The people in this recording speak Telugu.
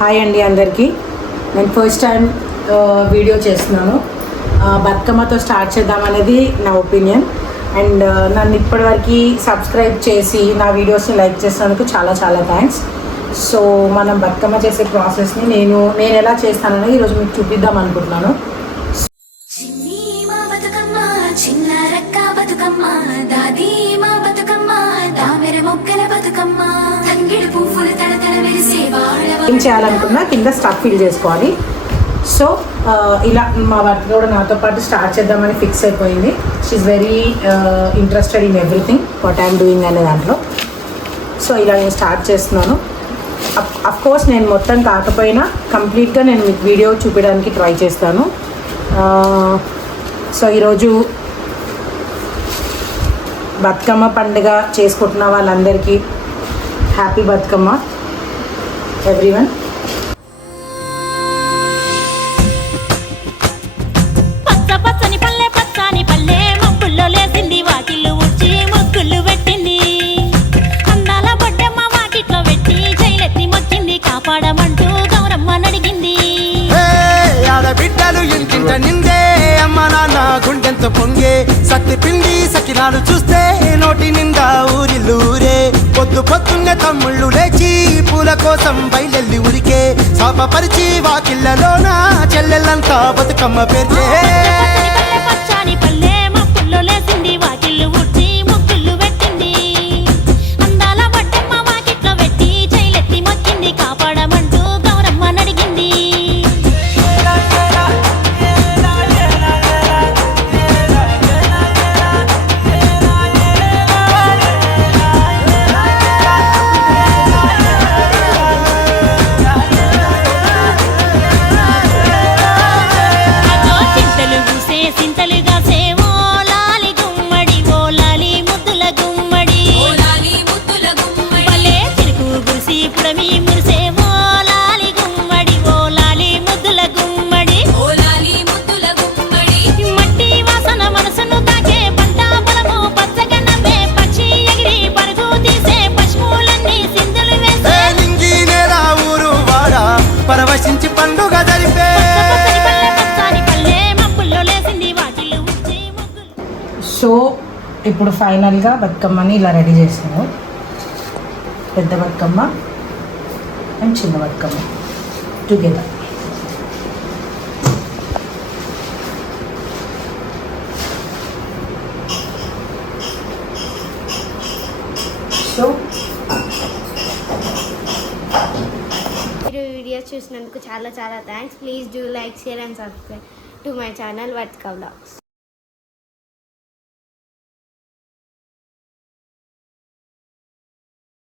హాయ్ అండి అందరికీ. నేను ఫస్ట్ టైం వీడియో చేస్తున్నాను. బతుకమ్మతో స్టార్ట్ చేద్దామనేది నా ఒపీనియన్. అండ్ నన్ను ఇప్పటివరకు సబ్స్క్రైబ్ చేసి నా వీడియోస్ని లైక్ చేసినందుకు చాలా చాలా థ్యాంక్స్. సో మనం బతుకమ్మ చేసే ప్రాసెస్ని నేను ఎలా చేస్తానని ఈరోజు మీకు చూపిద్దాం అనుకుంటున్నాను. ఏం చేయాలనుకున్నా కింద స్టఫ్ ఫిల్ చేసుకోవాలి. సో ఇలా మా వర్క్ కూడా నాతో పాటు స్టార్ట్ చేద్దామని ఫిక్స్ అయిపోయింది. She very interested in everything what I'm doing అనే దాంట్లో. సో ఇలా నేను స్టార్ట్ చేస్తున్నాను. అఫ్కోర్స్ నేను మొత్తం కాకపోయినా కంప్లీట్గా నేను మీకు వీడియో చూపించడానికి ట్రై చేస్తాను. సో ఈరోజు బతుకమ్మ పండుగ చేసుకుంటున్న వాళ్ళందరికీ హ్యాపీ బతుకమ్మ ఎవ్రీవన్. బిడ్డలు ఇంటింట నిందే అమ్మ నాన్న గుండెంత పొంగే సత్తి పిండి సకినాలు చూస్తే నోటి నిండా ఊరిల్లూరే. పొద్దున్నే తమ్ముళ్ళు లేచి పూల కోసం బయలెల్లి ఉరికే శాపపరిచి వాకిళ్ళలోన చెల్లెళ్ళంతా బతుకమ్మ పేర్చే. సో ఇప్పుడు ఫైనల్గా బతుకమ్మని ఇలా రెడీ చేసాను. పెద్ద బతుకమ్మ అండ్ చిన్న బతుకమ్మ టుగెదర్. సో మీరు వీడియో చూసినందుకు చాలా చాలా thanks. Please do like, share and subscribe to my channel Vartika vlogs.